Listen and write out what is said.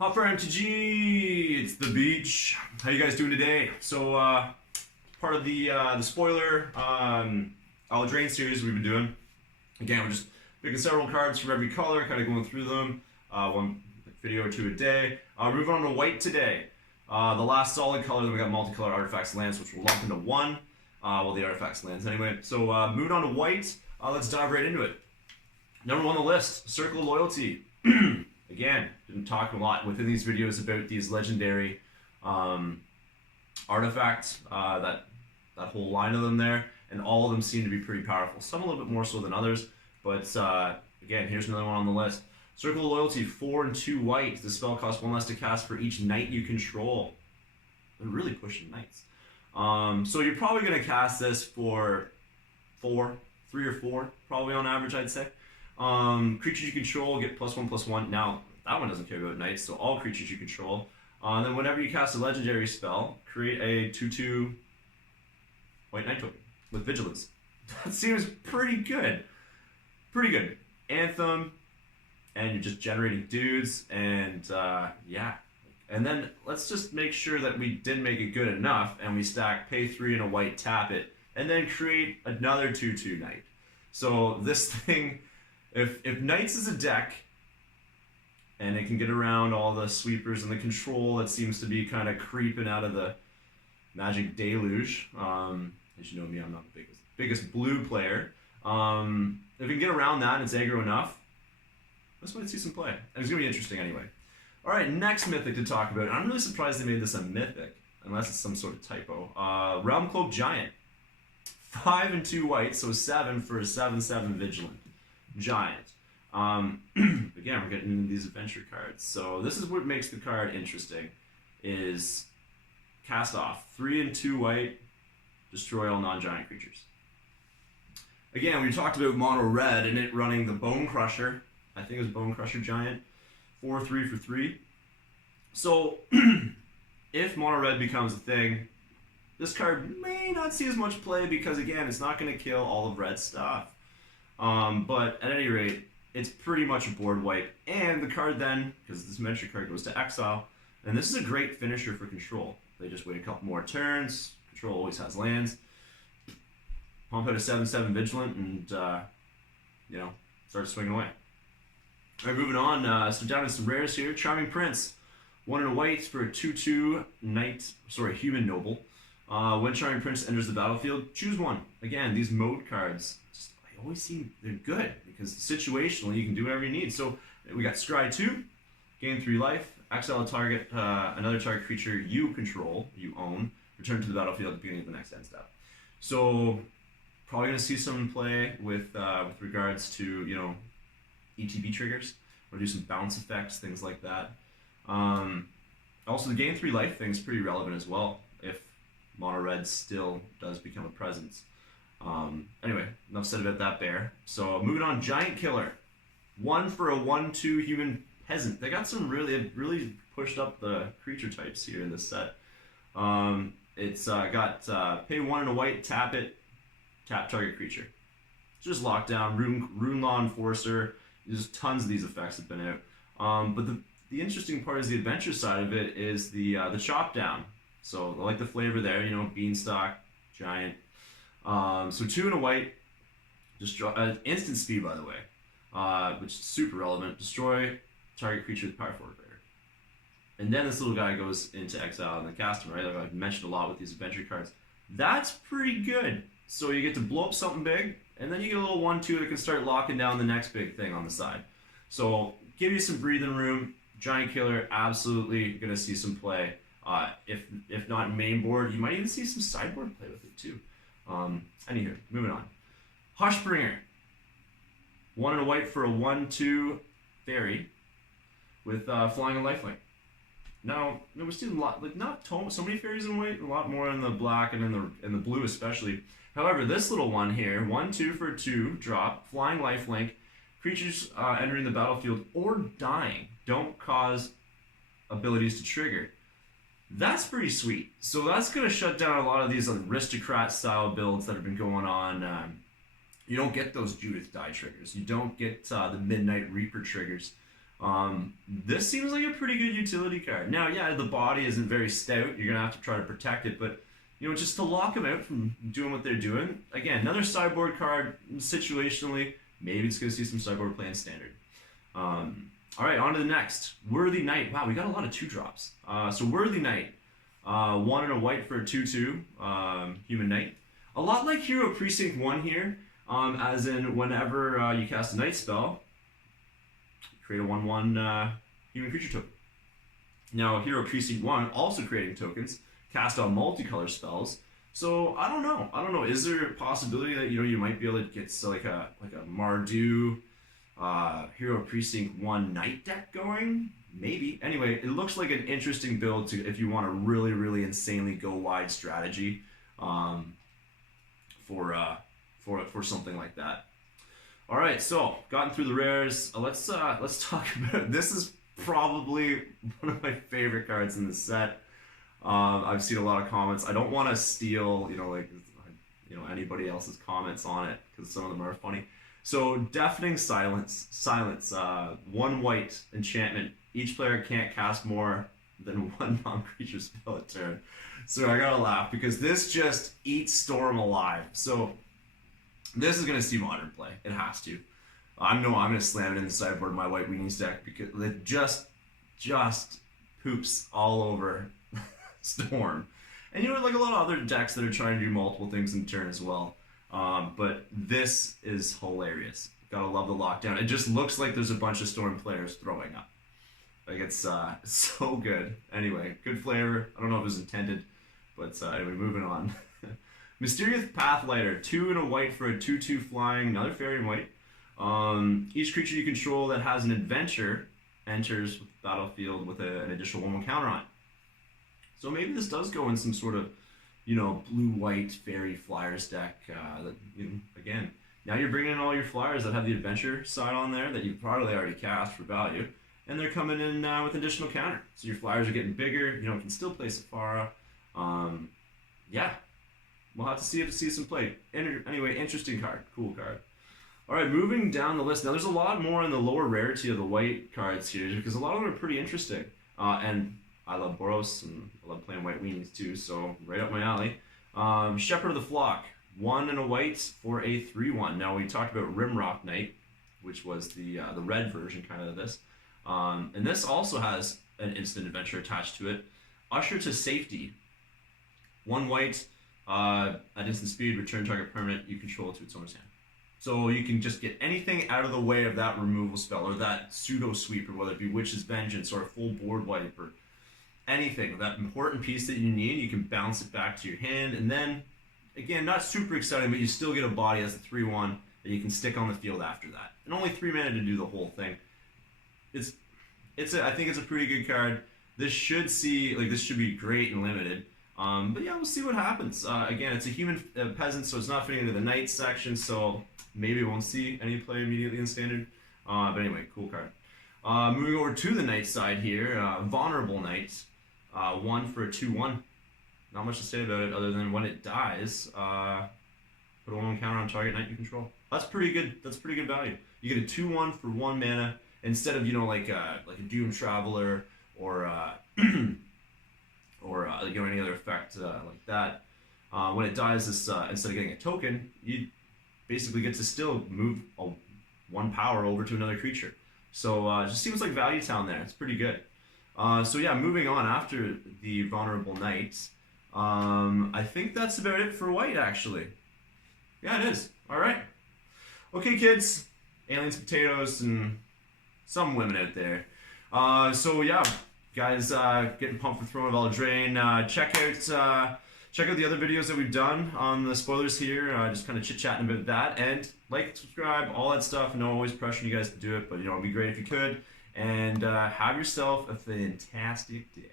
Hot for MTG, it's the beach. How you guys doing today? So, part of the spoiler Eldraine series we've been doing. Again, we're just picking several cards from every color, kind of going through them, one video or two a day. We're moving on to white today. The last solid color, then we got multicolored artifacts lands, which we'll lump into one. Well, the artifacts lands anyway. So, moving on to white, let's dive right into it. Number one on the list, Circle of Loyalty. Again, been talking a lot within these videos about these legendary artifacts, that whole line of them there, and all of them seem to be pretty powerful. Some a little bit more so than others, but again, here's another one on the list. Circle of Loyalty, 4 and 2 white. The spell costs 1 less to cast for each knight you control. They're really pushing knights. So you're probably going to cast this for 3 or 4, probably on average, I'd say. Creatures you control get +1/+1. Now, that one doesn't care about knights, so all creatures you control. And then whenever you cast a legendary spell, create a 2/2 white knight token with vigilance. That seems pretty good. Pretty good. Anthem, and you're just generating dudes, and yeah. And then let's just make sure that we did make it good enough, and we stack pay 3 and a white, tap it, and then create another 2/2 knight. So this thing, if Knights is a deck, and it can get around all the sweepers and the control that seems to be kind of creeping out of the Magic Deluge. As you know me, I'm not the biggest blue player. If we can get around that and it's aggro enough, this might see some play. And it's going to be interesting anyway. Alright, next Mythic to talk about. I'm really surprised they made this a Mythic, unless it's some sort of typo. Realm Cloak Giant. 5 and 2 white, so 7 for a 7/7 Vigilant Giant. Again, we're getting into these adventure cards. So this is what makes the card interesting, is cast off. 3 and 2 white, destroy all non-giant creatures. Again, we talked about mono red and it running the Bone Crusher. I think it was Bone Crusher Giant. 4/3 for 3. So if mono red becomes a thing, this card may not see as much play because, again, it's not going to kill all of red stuff. But at any rate, it's pretty much a board wipe. And the card then, because this adventure card goes to exile, and this is a great finisher for control. They just wait a couple more turns. Control always has lands. Pump out a 7/7 Vigilant and, start swinging away. All right, moving on. So down to some rares here. Charming Prince. 1 and a white for a 2/2 human noble. When Charming Prince enters the battlefield, choose one. Again, these mode cards, they always seem they're good because situationally you can do whatever you need. So we got Scry 2, gain 3 life, exile a target, another target creature you control, you own, return to the battlefield at the beginning of the next end step. So probably going to see some play with regards to ETB triggers, or do some bounce effects, things like that. Also, the gain 3 life thing is pretty relevant as well if mono red still does become a presence. Anyway, enough said about that bear. So moving on, Giant Killer. 1 for a 1/2 human peasant. They got some really pushed up the creature types here in this set. It's got pay 1 and a white, tap it, tap target creature. It's just lockdown, Rune Law Enforcer. There's tons of these effects have been out. But the interesting part is the adventure side of it is the chop down. So I like the flavor there, Beanstalk, Giant. So 2 and a white, destroy, instant speed, by the way, which is super relevant. Destroy target creature with Power Forward Greater. And then this little guy goes into exile and the cast him, right? Like I've mentioned a lot with these adventure cards. That's pretty good. So you get to blow up something big, and then you get a little 1/2 that can start locking down the next big thing on the side. So give you some breathing room. Giant Killer, absolutely going to see some play. If not main board, you might even see some sideboard play with it too. Anywho, moving on. Harshbringer. 1 and a white for a 1/2 fairy with flying and lifelink. Now, we're seeing a lot, like not so many fairies in white, a lot more in the black and in the blue especially. However, this little one here, 1/2 for a 2 drop, flying lifelink. Creatures entering the battlefield or dying don't cause abilities to trigger. That's pretty sweet. So that's going to shut down a lot of these aristocrat style builds that have been going on. You don't get those Judith die triggers. You don't get the Midnight Reaper triggers. This seems like a pretty good utility card. Now, yeah, the body isn't very stout. You're going to have to try to protect it, but, you know, just to lock them out from doing what they're doing. Again, another sideboard card, situationally. Maybe it's going to see some sideboard play in standard. All right, on to the next. Worthy Knight. Wow, we got a lot of 2-drops. So Worthy Knight. 1 and a white for a 2/2 human knight. A lot like Hero Precinct 1 here, as in whenever you cast a knight spell, create a 1/1 human creature token. Now, Hero Precinct 1 also creating tokens, cast on multicolor spells. So I don't know. Is there a possibility that you might be able to get like a Mardu Hero Precinct 1 Knight deck going? Maybe. Anyway, it looks like an interesting build if you want a really, really insanely go wide strategy for something like that. All right, so gotten through the rares. Let's talk about this. Is probably one of my favorite cards in the set. I've seen a lot of comments. I don't want to steal anybody else's comments on it because some of them are funny. So Deafening Silence, 1 white enchantment. Each player can't cast more than 1 non-creature spell a turn. So I gotta laugh because this just eats Storm alive. So this is gonna see modern play. It has to. I'm gonna slam it in the sideboard of my White Weenies deck because it just poops all over Storm. And like a lot of other decks that are trying to do multiple things in turn as well. But this is hilarious. Gotta love the lockdown. It just looks like there's a bunch of Storm players throwing up. Like it's so good. Anyway, good flavor. I don't know if it was intended, but anyway, moving on. Mysterious Pathlighter, 2 and a white for a 2/2 flying, another fairy in white. Each creature you control that has an adventure enters the battlefield with an additional 1/1 counter on it. So maybe this does go in some sort of, blue-white fairy flyers deck. Again, now you're bringing in all your flyers that have the adventure side on there that you probably already cast for value. And they're coming in with additional counter. So your flyers are getting bigger. Can still play Safara. Yeah. We'll have to see some play. Anyway, interesting card. Cool card. All right, moving down the list. Now, there's a lot more in the lower rarity of the white cards here because a lot of them are pretty interesting. And I love Boros, and I love playing White Weenies too, so right up my alley. Shepherd of the Flock. 1 and a white for a 3/1. Now, we talked about Rimrock Knight, which was the red version kind of this. And this also has an instant adventure attached to it. Usher to Safety. 1 white, at instant speed, return target permanent you control to its owner's hand. So you can just get anything out of the way of that removal spell or that pseudo sweep, or whether it be Witch's Vengeance or a full board wipe or anything. That important piece that you need, you can bounce it back to your hand. And then, again, not super exciting, but you still get a body as a 3/1 that you can stick on the field after that. And only 3 mana to do the whole thing. I think it's a pretty good card. This should be great and limited. But yeah, we'll see what happens. Again, it's a human peasant, so it's not fitting into the knight section, so maybe we won't see any play immediately in standard. But anyway, cool card. Moving over to the knight side here, Vulnerable Knight, 1 for a 2/1. Not much to say about it other than when it dies, put a 1/1 counter on target knight you control. That's pretty good. That's pretty good value. You get a 2/1 for 1 mana. Instead of like a Doom Traveler or any other effect like that, when it dies, this instead of getting a token, you basically get to still move 1 power over to another creature. So it just seems like Value Town there. It's pretty good. So yeah, moving on after the Vulnerable Knight, I think that's about it for white actually. Yeah, it is. All right. Okay, kids, aliens, potatoes, and some women out there. So yeah, guys, getting pumped for Throne of Eldraine. Check out the other videos that we've done on the spoilers here. Just kind of chit-chatting about that, and like, subscribe, all that stuff. No always pressuring you guys to do it, but it'd be great if you could. And have yourself a fantastic day.